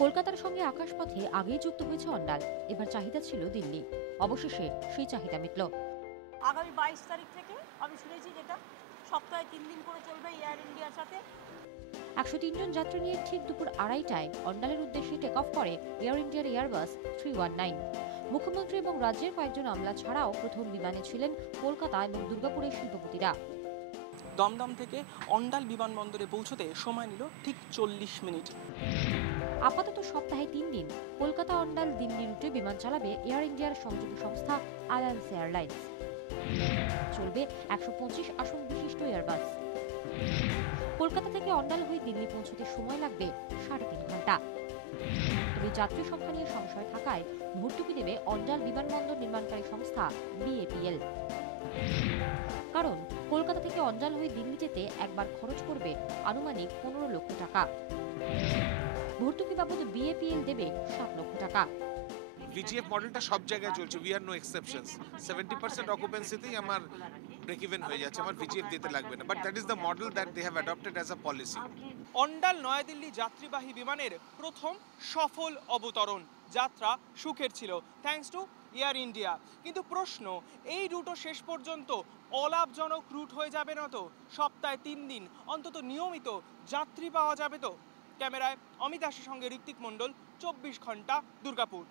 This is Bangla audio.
কলকাতার সঙ্গে আকাশপথে আগেই যুক্ত হয়েছে অন্ডাল, এবার চাহিদা ছিল দিল্লি। অবশেষে সেই চাহিদা মিটল। আগামী 22 তারিখ থেকে আমি শুনেছি যেটা সপ্তাহে 3 দিন করে চলবে এয়ার ইন্ডিয়ার সাথে। 103 জন যাত্রী নিয়ে ঠিক দুপুর 2:30টায় অন্ডালের উদ্দেশ্যে টেক অফ করে এয়ার ইন্ডিয়ার এয়ারবাস 319। মুখ্যমন্ত্রী এবং রাজ্যের কয়েকজন আমলা ছাড়াও প্রথম বিমানে ছিলেন কলকাতা এবং দুর্গাপুরের শিল্পপতিরা। দমদম থেকে অন্ডাল বিমানবন্দরে পৌঁছতে সময় নিল ঠিক 40 মিনিট। আপাতত সপ্তাহে 3 দিন কলকাতা অন্ডাল দিল্লি রুটে বিমান চালাবে এয়ার ইন্ডিয়ার সংযোগী সংস্থা অ্যালায়েন্স এয়ারলাইন্স। চলবে 125 আসন বিশিষ্ট এয়ারবাস। কলকাতা থেকে অন্ডাল হয়ে দিল্লি পৌঁছতে সময় লাগবে 3.5 ঘন্টা। তবে যাত্রী সংখ্যা নিয়ে সংশয় থাকায় ভর্তুকি দেবে অন্ডাল বিমানবন্দর নির্মাণকারী সংস্থা বিএপিএল। কারণ কলকাতা থেকে অন্ডাল হয়ে দিল্লি যেতে একবার খরচ করবে আনুমানিক 15 লক্ষ টাকা। ভর্তুকি বাবদ বিএপিএল দেবে 7 লক্ষ টাকা। ভিজিএফ মডেলটা সব জায়গায় চলছে, উই আর নো এক্সেপশনস। 70% অকুপেন্সিতেই আমার ব্রেক ইভেন হয়ে যাচ্ছে, আমার ভিজিএফ দিতে লাগবে না। But that is the model that they have adopted as a policy. Andal Naya Dilli যাত্রীবাহী বিমানের প্রথম সফল অবতরণ। যাত্রা সুখের ছিল, থ্যাঙ্কস টু এয়ার ইন্ডিয়া। কিন্তু প্রশ্ন, এই রুটও শেষ পর্যন্ত অলাভজনক রুট হয়ে যাবে না তো? সপ্তাহে 3 দিন অন্তত নিয়মিত যাত্রী পাওয়া যাবে তো? ক্যামেরায় অমিত দাসের সঙ্গে ঋত্বিক মণ্ডল, 24 ঘন্টা, দুর্গাপুর।